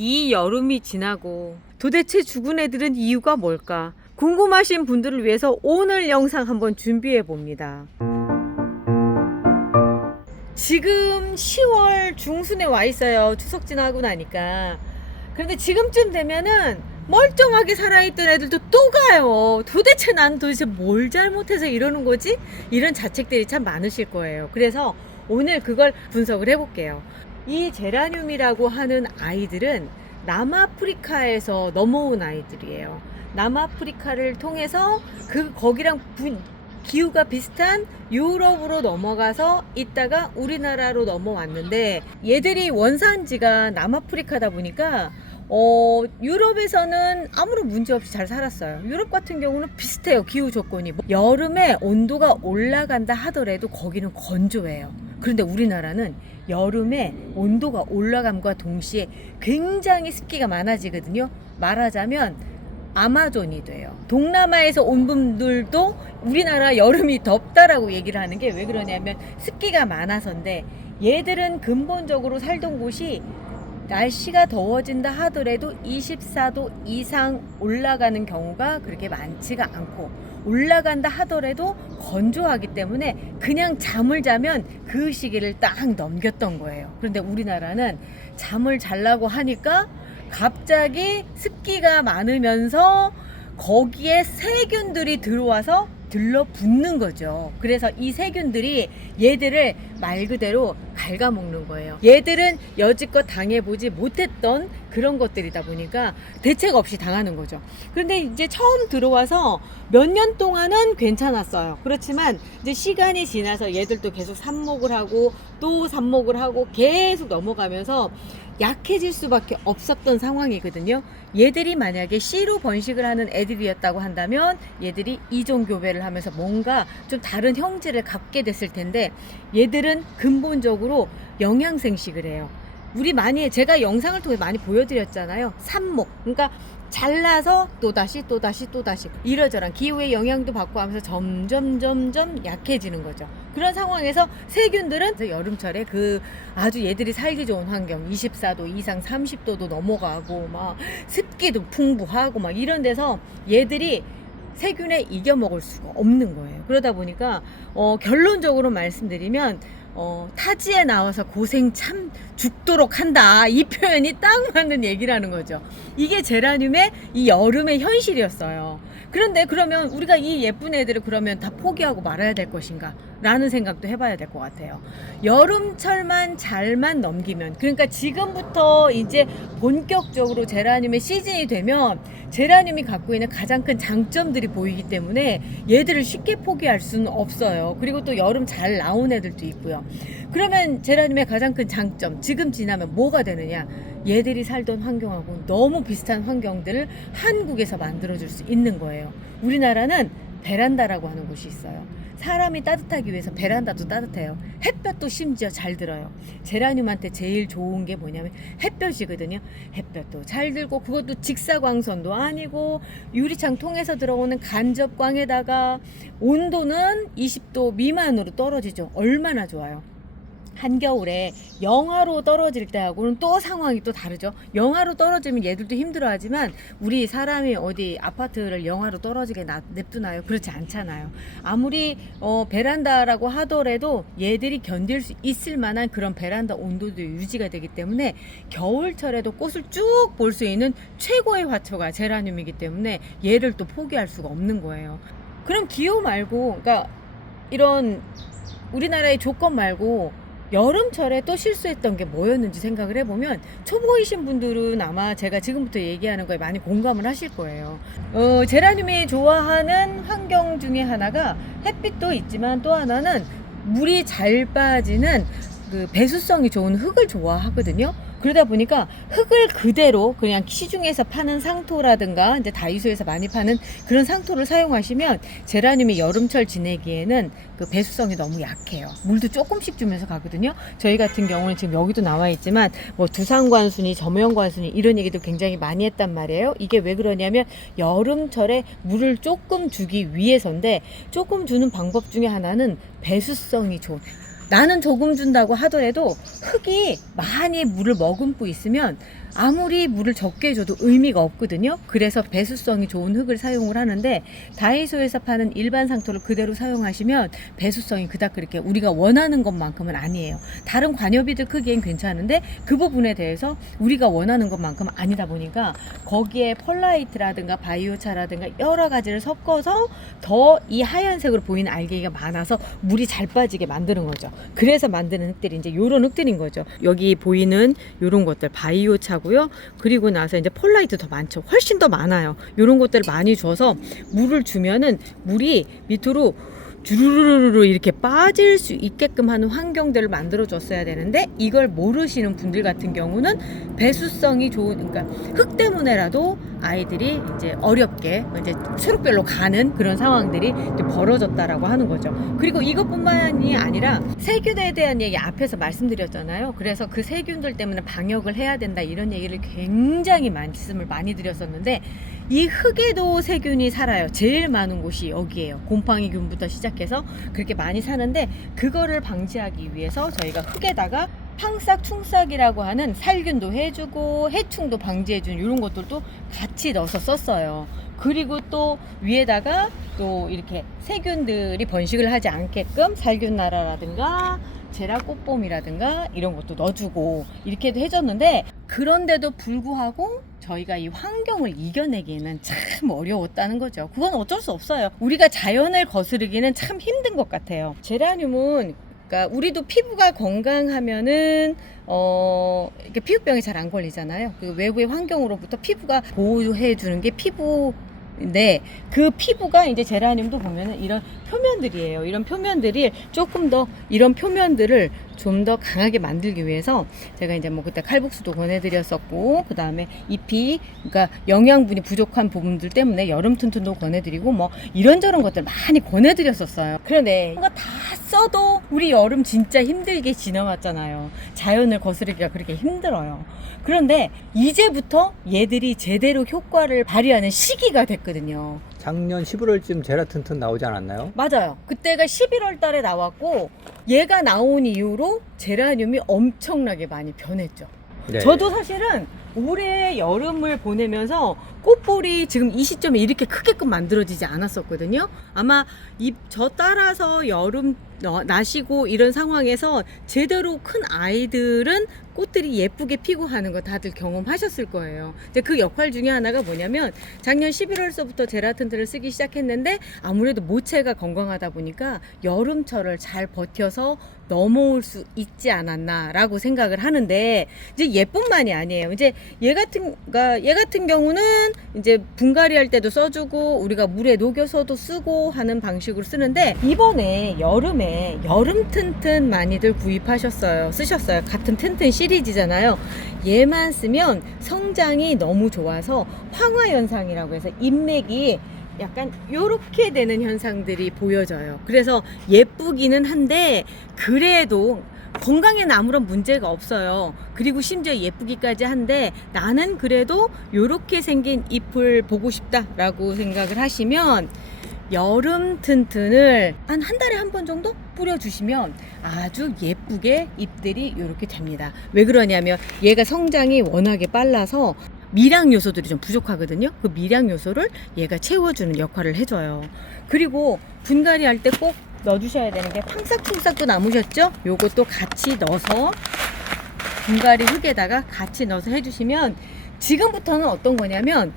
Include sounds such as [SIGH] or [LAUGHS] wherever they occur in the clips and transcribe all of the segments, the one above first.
이 여름이 지나고 도대체 죽은 애들은 이유가 뭘까? 궁금하신 분들을 위해서 오늘 영상 한번 준비해 봅니다. 지금 10월 중순에 와 있어요. 추석 지나고 나니까. 그런데 지금쯤 되면은 멀쩡하게 살아있던 애들도 또 가요. 도대체 난 도대체 뭘 잘못해서 이러는 거지? 이런 자책들이 참 많으실 거예요. 그래서 오늘 그걸 분석을 해볼게요. 이 제라늄이라고 하는 아이들은 남아프리카에서 넘어온 아이들이에요. 남아프리카를 통해서 그 거기랑 분- 기후가 비슷한 유럽으로 넘어가서 있다가 우리나라로 넘어왔는데 얘들이 원산지가 남아프리카다 보니까 어, 유럽에서는 아무런 문제 없이 잘 살았어요. 유럽 같은 경우는 비슷해요. 기후 조건이. 뭐 여름에 온도가 올라간다 하더라도 거기는 건조해요. 그런데 우리나라는 여름에 온도가 올라감과 동시에 굉장히 습기가 많아지거든요. 말하자면 아마존이 돼요. 동남아에서 온 분들도 우리나라 여름이 덥다라고 얘기를 하는 게 왜 그러냐면 습기가 많아서인데 얘들은 근본적으로 살던 곳이 날씨가 더워진다 하더라도 24도 이상 올라가는 경우가 그렇게 많지가 않고 올라간다 하더라도 건조하기 때문에 그냥 잠을 자면 그 시기를 딱 넘겼던 거예요. 그런데 우리나라는 잠을 잘라고 하니까 갑자기 습기가 많으면서 거기에 세균들이 들어와서 들러붙는 거죠. 그래서 이 세균들이 얘들을 말 그대로 갉아먹는 거예요. 얘들은 여지껏 당해보지 못했던 그런 것들이다 보니까 대책 없이 당하는 거죠. 그런데 이제 처음 들어와서 몇 년 동안은 괜찮았어요. 그렇지만 이제 시간이 지나서 얘들도 계속 삽목을 하고 또 삽목을 하고 계속 넘어가면서 약해질 수밖에 없었던 상황이거든요. 얘들이 만약에 C로 번식을 하는 애들이었다고 한다면 얘들이 이종 교배를 하면서 뭔가 좀 다른 형질을 갖게 됐을 텐데 얘들은 근본적으로 영양생식을 해요. 우리 많이 제가 영상을 통해 많이 보여드렸잖아요. 삽목. 그러니까 잘라서 또다시 또다시 또다시 이러저런 기후의 영향도 받고 하면서 점점 점점 약해지는 거죠. 그런 상황에서 세균들은 여름철에 그 아주 얘들이 살기 좋은 환경 24도 이상 30도도 넘어가고 막 습기도 풍부하고 막 이런 데서 얘들이 세균에 이겨 먹을 수가 없는 거예요. 그러다 보니까 어, 결론적으로 말씀드리면 어, 타지에 나와서 고생 참 죽도록 한다. 이 표현이 딱 맞는 얘기라는 거죠. 이게 제라늄의 이 여름의 현실이었어요. 그런데 그러면 우리가 이 예쁜 애들을 그러면 다 포기하고 말아야 될 것인가? 라는 생각도 해봐야 될 것 같아요. 여름철만 잘만 넘기면, 그러니까 지금부터 이제 본격적으로 제라늄의 시즌이 되면 제라늄이 갖고 있는 가장 큰 장점들이 보이기 때문에 얘들을 쉽게 포기할 수는 없어요. 그리고 또 여름 잘 나온 애들도 있고요. 그러면 제라늄의 가장 큰 장점, 지금 지나면 뭐가 되느냐? 얘들이 살던 환경하고 너무 비슷한 환경들을 한국에서 만들어줄 수 있는 거예요. 우리나라는 베란다라고 하는 곳이 있어요. 사람이 따뜻하기 위해서 베란다도 따뜻해요. 햇볕도 심지어 잘 들어요. 제라늄한테 제일 좋은 게 뭐냐면 햇볕이거든요. 햇볕도 잘 들고 그것도 직사광선도 아니고 유리창 통해서 들어오는 간접광에다가 온도는 20도 미만으로 떨어지죠. 얼마나 좋아요. 한겨울에 영하로 떨어질 때하고는 또 상황이 또 다르죠. 영하로 떨어지면 얘들도 힘들어하지만 우리 사람이 어디 아파트를 영하로 떨어지게 놔- 냅두나요? 그렇지 않잖아요. 아무리 어, 베란다라고 하더라도 얘들이 견딜 수 있을 만한 그런 베란다 온도도 유지가 되기 때문에 겨울철에도 꽃을 쭉 볼 수 있는 최고의 화초가 제라늄이기 때문에 얘를 또 포기할 수가 없는 거예요. 그럼 기후 말고, 그러니까 이런 우리나라의 조건 말고 여름철에 또 실수했던 게 뭐였는지 생각을 해보면 초보이신 분들은 아마 제가 지금부터 얘기하는 거에 많이 공감을 하실 거예요. 어, 제라늄이 좋아하는 환경 중에 하나가 햇빛도 있지만 또 하나는 물이 잘 빠지는 그 배수성이 좋은 흙을 좋아하거든요. 그러다 보니까 흙을 그대로 그냥 시중에서 파는 상토라든가 이제 다이소에서 많이 파는 그런 상토를 사용하시면 제라늄이 여름철 지내기에는 그 배수성이 너무 약해요. 물도 조금씩 주면서 가거든요. 저희 같은 경우는 지금 여기도 나와 있지만 뭐 두산관순이, 점영관순이 이런 얘기도 굉장히 많이 했단 말이에요. 이게 왜 그러냐면 여름철에 물을 조금 주기 위해서인데 조금 주는 방법 중에 하나는 배수성이 좋은 나는 조금 준다고 하더라도 흙이 많이 물을 머금고 있으면 아무리 물을 적게 줘도 의미가 없거든요. 그래서 배수성이 좋은 흙을 사용을 하는데 다이소에서 파는 일반 상토를 그대로 사용하시면 배수성이 그닥 그렇게 우리가 원하는 것만큼은 아니에요. 다른 관여비들 크기엔 괜찮은데 그 부분에 대해서 우리가 원하는 것만큼 아니다 보니까 거기에 펄라이트라든가 바이오차라든가 여러 가지를 섞어서 더 이 하얀색으로 보이는 알갱이가 많아서 물이 잘 빠지게 만드는 거죠. 그래서 만드는 흙들이 이제 요런 흙들인 거죠. 여기 보이는 요런 것들 바이오차고 요. 그리고 나서 이제 펄라이트 더 많죠. 훨씬 더 많아요. 요런 것들을 많이 줘서 물을 주면은 물이 밑으로 주르르르 이렇게 빠질 수 있게끔 하는 환경들을 만들어 줬어야 되는데 이걸 모르시는 분들 같은 경우는 배수성이 좋은 그러니까 흙 때문에라도 아이들이 이제 어렵게 이제 초록별로 가는 그런 상황들이 벌어졌다라고 하는 거죠. 그리고 이것뿐만이 아니라 세균에 대한 얘기 앞에서 말씀드렸잖아요. 그래서 그 세균들 때문에 방역을 해야 된다 이런 얘기를 굉장히 말씀을 많이 드렸었는데 이 흙에도 세균이 살아요. 제일 많은 곳이 여기에요. 곰팡이균부터 시작해서 그렇게 많이 사는데 그거를 방지하기 위해서 저희가 흙에다가 팡싹 충싹이라고 하는 살균도 해주고 해충도 방지해주는 이런 것들도 같이 넣어서 썼어요. 그리고 또 위에다가 또 이렇게 세균들이 번식을 하지 않게끔 살균나라라든가 제라꽃봄이라든가 이런 것도 넣어주고 이렇게도 해줬는데 그런데도 불구하고 저희가 이 환경을 이겨내기는 참 어려웠다는 거죠. 그건 어쩔 수 없어요. 우리가 자연을 거스르기는 참 힘든 것 같아요. 제라늄은 그러니까 우리도 피부가 건강하면은 어 이렇게 피부병이 잘 안 걸리잖아요. 그 외부의 환경으로부터 피부가 보호해 주는 게 피부 인데 그 피부가 이제 제라늄도 보면은 이런 표면들이에요. 이런 표면들이 조금 더 이런 표면들을 좀 더 강하게 만들기 위해서 제가 이제 뭐 그때 칼국수도 권해드렸었고 그 다음에 잎이 그러니까 영양분이 부족한 부분들 때문에 여름 튼튼도 권해드리고 뭐 이런저런 것들 많이 권해드렸었어요. 그런데 이거 다 써도 우리 여름 진짜 힘들게 지나왔잖아요. 자연을 거스르기가 그렇게 힘들어요. 그런데 이제부터 얘들이 제대로 효과를 발휘하는 시기가 됐거든요. 작년 11월쯤 제라튼튼 나오지 않았나요? 맞아요. 그때가 11월 달에 나왔고 얘가 나온 이후로 제라늄이 엄청나게 많이 변했죠. 네. 저도 사실은 올해 여름을 보내면서 꽃볼이 지금 이 시점에 이렇게 크게끔 만들어지지 않았었거든요. 아마 이 저 따라서 여름 어, 나시고 이런 상황에서 제대로 큰 아이들은 꽃들이 예쁘게 피고 하는 거 다들 경험하셨을 거예요. 이제 그 역할 중에 하나가 뭐냐면 작년 11월서부터 제라튼트를 쓰기 시작했는데 아무래도 모체가 건강하다 보니까 여름철을 잘 버텨서 넘어올 수 있지 않았나라고 생각을 하는데 이제 얘뿐만이 아니에요. 이제 얘 같은 그러니까 얘 같은 경우는 이제 분갈이 할 때도 써주고 우리가 물에 녹여서도 쓰고 하는 방식으로 쓰는데 이번에 여름에 여름 튼튼 많이들 구입하셨어요. 쓰셨어요. 같은 튼튼 시리 즈잖아요. 얘만 쓰면 성장이 너무 좋아서 황화 현상이라고 해서 잎맥이 약간 요렇게 되는 현상들이 보여져요. 그래서 예쁘기는 한데 그래도 건강에는 아무런 문제가 없어요. 그리고 심지어 예쁘기까지 한데 나는 그래도 요렇게 생긴 잎을 보고 싶다라고 생각을 하시면 여름 튼튼을 한 한 달에 한 번 정도 뿌려주시면 아주 예쁘게 잎들이 이렇게 됩니다. 왜 그러냐면 얘가 성장이 워낙에 빨라서 미량 요소들이 좀 부족하거든요. 그 미량 요소를 얘가 채워주는 역할을 해줘요. 그리고 분갈이 할 때 꼭 넣어주셔야 되는 게 팡싹충싹도 남으셨죠? 요것도 같이 넣어서 분갈이 흙에다가 같이 넣어서 해주시면 지금부터는 어떤 거냐면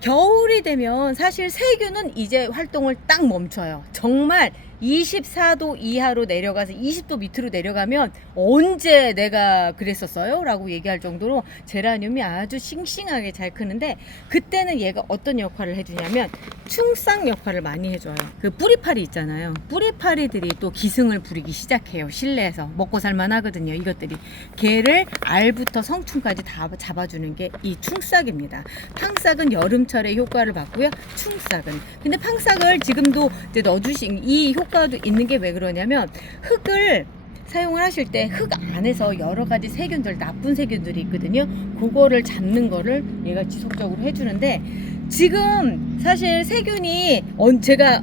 겨울이 되면 사실 세균은 이제 활동을 딱 멈춰요. 정말 24도 이하로 내려가서 20도 밑으로 내려가면 언제 내가 그랬었어요? 라고 얘기할 정도로 제라늄이 아주 싱싱하게 잘 크는데 그때는 얘가 어떤 역할을 해주냐면 충싹 역할을 많이 해줘요. 그 뿌리파리 있잖아요. 뿌리파리들이 또 기승을 부리기 시작해요. 실내에서 먹고 살만 하거든요. 이것들이 개를 알부터 성충까지 다 잡아주는 게 이 충싹입니다. 팡싹은 여름철에 효과를 받고요. 충싹은 근데 팡싹을 지금도 이제 넣어주신 이 효과도 있는 게 왜 그러냐면 흙을 사용을 하실 때 흙 안에서 여러 가지 세균들 나쁜 세균들이 있거든요. 그거를 잡는 거를 얘가 지속적으로 해주는데 지금 사실 세균이 언 제가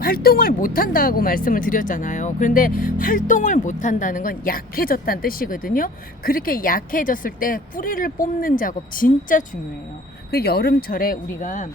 활동을 못한다고 말씀을 드렸잖아요. 그런데 활동을 못한다는 건 약해졌다는 뜻이거든요. 그렇게 약해졌을 때 뿌리를 뽑는 작업 진짜 중요해요. 그 여름철에 우리가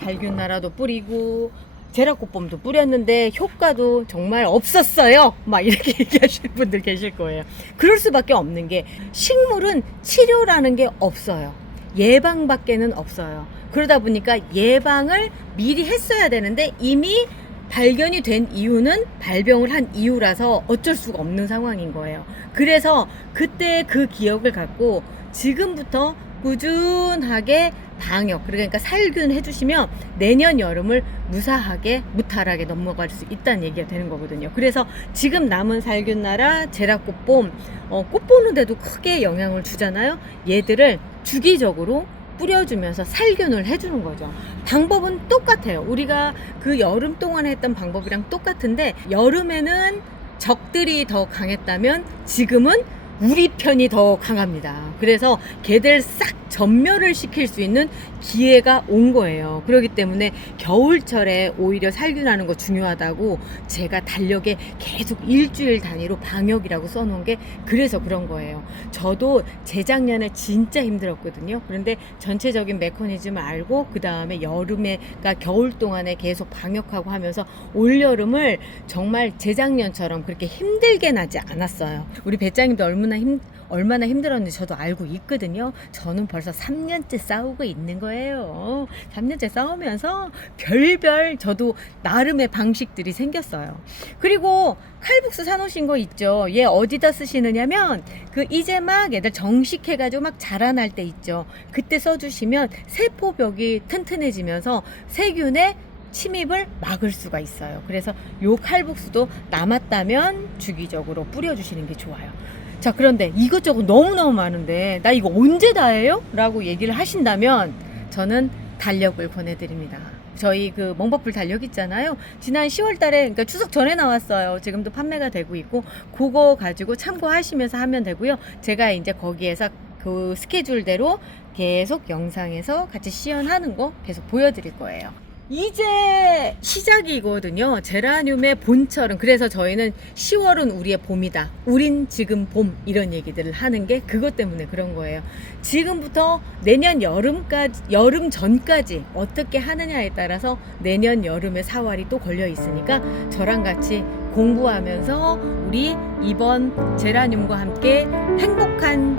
살균나라도 뿌리고 제라꽃봄도 뿌렸는데 효과도 정말 없었어요. 막 이렇게 [LAUGHS] 얘기하시는 분들 계실 거예요. 그럴 수밖에 없는 게 식물은 치료라는 게 없어요. 예방밖에는 없어요. 그러다 보니까 예방을 미리 했어야 되는데 이미 발견이 된 이유는 발병을 한 이유라서 어쩔 수가 없는 상황인 거예요. 그래서 그때 그 기억을 갖고 지금부터 꾸준하게 방역 그러니까 살균 해주시면 내년 여름을 무사하게 무탈하게 넘어갈 수 있다는 얘기가 되는 거거든요. 그래서 지금 남은 살균나라 제라꽃봄 어, 꽃 보는데도 크게 영향을 주잖아요. 얘들을 주기적으로 뿌려주면서 살균을 해주는 거죠. 방법은 똑같아요. 우리가 그 여름 동안 했던 방법이랑 똑같은데 여름에는 적들이 더 강했다면 지금은 우리 편이 더 강합니다. 그래서 걔들 싹 전멸을 시킬 수 있는 기회가 온 거예요. 그렇기 때문에 겨울철에 오히려 살균하는 거 중요하다고 제가 달력에 계속 일주일 단위로 방역이라고 써놓은 게 그래서 그런 거예요. 저도 재작년에 진짜 힘들었거든요. 그런데 전체적인 메커니즘을 알고 그 다음에 여름에, 가 겨울 동안에 계속 방역하고 하면서 올 여름을 정말 재작년처럼 그렇게 힘들게 나지 않았어요. 우리 배짱님도 얼마 나 힘, 얼마나 힘들었는지 저도 알고 있거든요. 저는 벌써 3년째 싸우고 있는 거예요. 3년째 싸우면서 별별 저도 나름의 방식들이 생겼어요. 그리고 칼국수 사놓으신 거 있죠. 얘 어디다 쓰시느냐면 그 이제 막 애들 정식해가지고 막 자라날 때 있죠. 그때 써주시면 세포벽이 튼튼해지면서 세균의 침입을 막을 수가 있어요. 그래서 요 칼국수도 남았다면 주기적으로 뿌려주시는 게 좋아요. 자, 그런데 이것저것 너무너무 많은데, 나 이거 언제 다 해요? 라고 얘기를 하신다면, 저는 달력을 보내드립니다. 저희 그 멍버풀 달력 있잖아요. 지난 10월 달에, 그러니까 추석 전에 나왔어요. 지금도 판매가 되고 있고, 그거 가지고 참고하시면서 하면 되고요. 제가 이제 거기에서 그 스케줄대로 계속 영상에서 같이 시연하는 거 계속 보여드릴 거예요. 이제 시작이거든요. 제라늄의 본철은 그래서 저희는 10월은 우리의 봄이다. 우린 지금 봄 이런 얘기들을 하는 게 그것 때문에 그런 거예요. 지금부터 내년 여름까지 여름 전까지 어떻게 하느냐에 따라서 내년 여름에 사활이 또 걸려 있으니까 저랑 같이 공부하면서 우리 이번 제라늄과 함께 행복한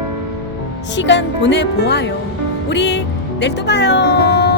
시간 보내 보아요. 우리 내일 또 봐요.